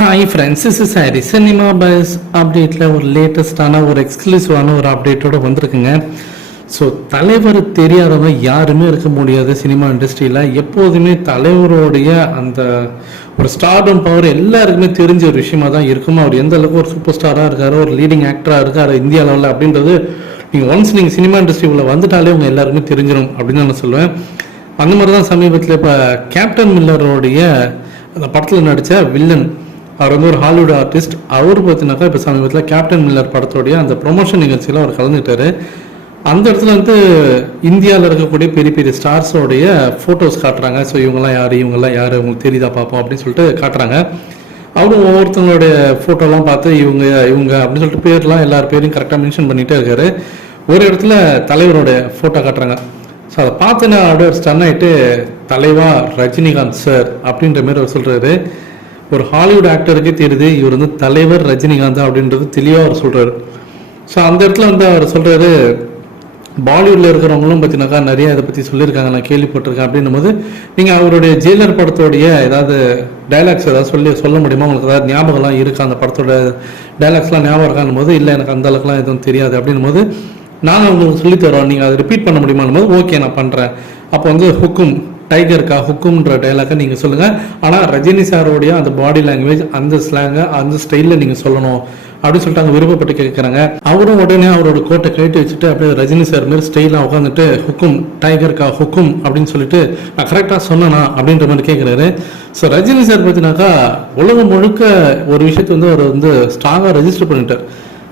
Hi friends is is Hari cinema buzz அப்டேட்டில் ஒரு லேட்டஸ்டான ஒரு எக்ஸ்க்ளூசிவான ஒரு அப்டேட்டோட வந்திருக்குங்க. ஸோ தலைவர் தெரியாதவங்க யாருமே இருக்க முடியாது சினிமா இண்டஸ்ட்ரியில் எப்போதுமே தலைவருடைய அந்த ஒரு ஸ்டார்டம் பவர் எல்லாருக்குமே தெரிஞ்ச ஒரு விஷயமா தான் இருக்கும். அவர் எந்த அளவுக்கு ஒரு சூப்பர் ஸ்டாராக இருக்காரு ஒரு லீடிங் ஆக்டராக இருக்காரு இந்தியா லெவலில் அப்படின்றது நீங்கள் ஒன்ஸ் நீங்கள் சினிமா இண்டஸ்ட்ரிக்குள்ளே வந்துட்டாலே உங்கள் எல்லாருக்குமே தெரிஞ்சிடும் அப்படின்னு நான் சொல்லுவேன். அந்த மாதிரி தான் சமீபத்தில் இப்போ கேப்டன் மில்லரோடைய அந்த படத்தில் நடித்த வில்லன் அவர் வந்து ஒரு ஹாலிவுட் ஆர்டிஸ்ட் அவர் பார்த்தினாக்கா இப்போ சமீபத்தில் கேப்டன் மில்லர் படத்தோடைய அந்த ப்ரொமோஷன் நிகழ்ச்சியில் அவர் கலந்துட்டாரு. அந்த இடத்துல வந்து இந்தியாவில் இருக்கக்கூடிய பெரிய பெரிய ஸ்டார்ஸோடைய ஃபோட்டோஸ் காட்டுறாங்க. ஸோ இவங்கெல்லாம் யார்? இவங்கெல்லாம் யார்? உங்களுக்கு தெரியுதா பார்ப்போம் அப்படின்னு சொல்லிட்டு காட்டுறாங்க. அவரும் ஒவ்வொருத்தவங்களுடைய ஃபோட்டோலாம் பார்த்து இவங்க இவங்க அப்படின்னு சொல்லிட்டு பேர்லாம் எல்லார் பேரையும் கரெக்டாக மென்ஷன் பண்ணிகிட்டே இருக்காரு. ஒரு இடத்துல தலைவரோட ஃபோட்டோ காட்டுறாங்க. ஸோ அதை பார்த்து நான் அப்படியே ஸ்டன் ஆகிட்டு தலைவா ரஜினிகாந்த் சார் அப்படின்ற மாதிரி அவர் சொல்கிறாரு ஒரு ஹாலிவுட் ஆக்டருக்கே தெரியுது இவர் வந்து தலைவர் ரஜினிகாந்த் அப்படின்றது தெளிவாக அவர் சொல்கிறாரு ஸோ அந்த இடத்துல வந்து அவர் சொல்கிறாரு பாலிவுட்டில் இருக்கிறவங்களும் பார்த்தீங்கன்னாக்கா நிறைய இதை பற்றி சொல்லியிருக்காங்க நான் கேள்விப்பட்டிருக்கேன் அப்படின்னும் போது நீங்கள் அவருடைய ஜெயிலர் படத்தோடைய ஏதாவது டைலாக்ஸ் ஏதாவது சொல்லி சொல்ல முடியுமா? உங்களுக்கு ஏதாவது ஞாபகம்லாம் இருக்கா? அந்த படத்தோட டைலாக்ஸ்லாம் ஞாபகம் இருக்கான்னு போது இல்லை எனக்கு அந்த அளவுக்குலாம் எதுவும் தெரியாது அப்படின்னும் போது நாங்கள் உங்களுக்கு சொல்லித் தரோம் நீங்கள் அதை ரிப்பீட் பண்ண முடியுமான்னு போது ஓகே நான் பண்ணுறேன் அப்போ வந்து ஹுக்கும் டைகர்க்கா ஹுக்கும்ன்ற டைலாக்கை நீங்கள் சொல்லுங்கள் ஆனால் ரஜினி சாரோடைய அந்த பாடி லாங்குவேஜ் அந்த ஸ்லாங்கை அந்த ஸ்டைலில் நீங்கள் சொல்லணும் அப்படின்னு சொல்லிட்டு அவங்க விருப்பப்பட்டு கேட்குறாங்க அவரும் உடனே அவரோட கோட்டை கழட்டி வச்சுட்டு அப்படியே ரஜினி சார் மாதிரி ஸ்டைலாக உட்காந்துட்டு ஹுக்கும் டைகர்க்கா ஹுக்கும் அப்படின்னு சொல்லிட்டு நான் கரெக்டாக சொன்னனா அப்படின்ற மாதிரி கேட்குறாரு ஸோ ரஜினி சார் பார்த்தீங்கன்னாக்கா உலகம் முழுக்க ஒரு விஷயத்தை வந்து அவர் வந்து ஸ்ட்ராங்காக ரெஜிஸ்டர் பண்ணிட்டார்.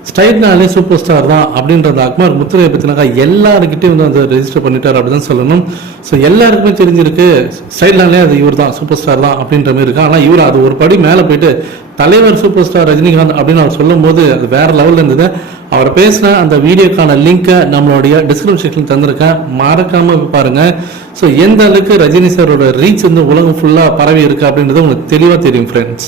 ஸ்டைட்னாலே சூப்பர் ஸ்டார் தான் அப்படின்ற அக்மார் முத்திரையை பற்றினாக்கா எல்லாருக்கிட்டையும் வந்து அதை ரெஜிஸ்டர் பண்ணிட்டார் அப்படின்னு சொல்லணும். ஸோ எல்லாருக்குமே தெரிஞ்சிருக்கு ஸ்டைட்னாலே அது இவர் தான் சூப்பர் ஸ்டார் தான் அப்படின்ற மாதிரி இருக்கு. ஆனால் இவர் அது ஒரு படி மேலே போயிட்டு தலைவர் சூப்பர் ஸ்டார் ரஜினிகாந்த் அப்படின்னு அவர் சொல்லும்போது அது வேற லெவலில் இருந்தது. அவர் பேசின அந்த வீடியோக்கான லிங்கை நம்மளுடைய டிஸ்கிரிப்ஷன் தந்திருக்கேன். மறக்காம பாருங்க. ஸோ எந்த அளவுக்கு ரஜினி சாரோட ரீச் வந்து உலகம் ஃபுல்லாக பரவி இருக்கு அப்படின்றது உங்களுக்கு தெளிவாக தெரியும் ஃப்ரெண்ட்ஸ்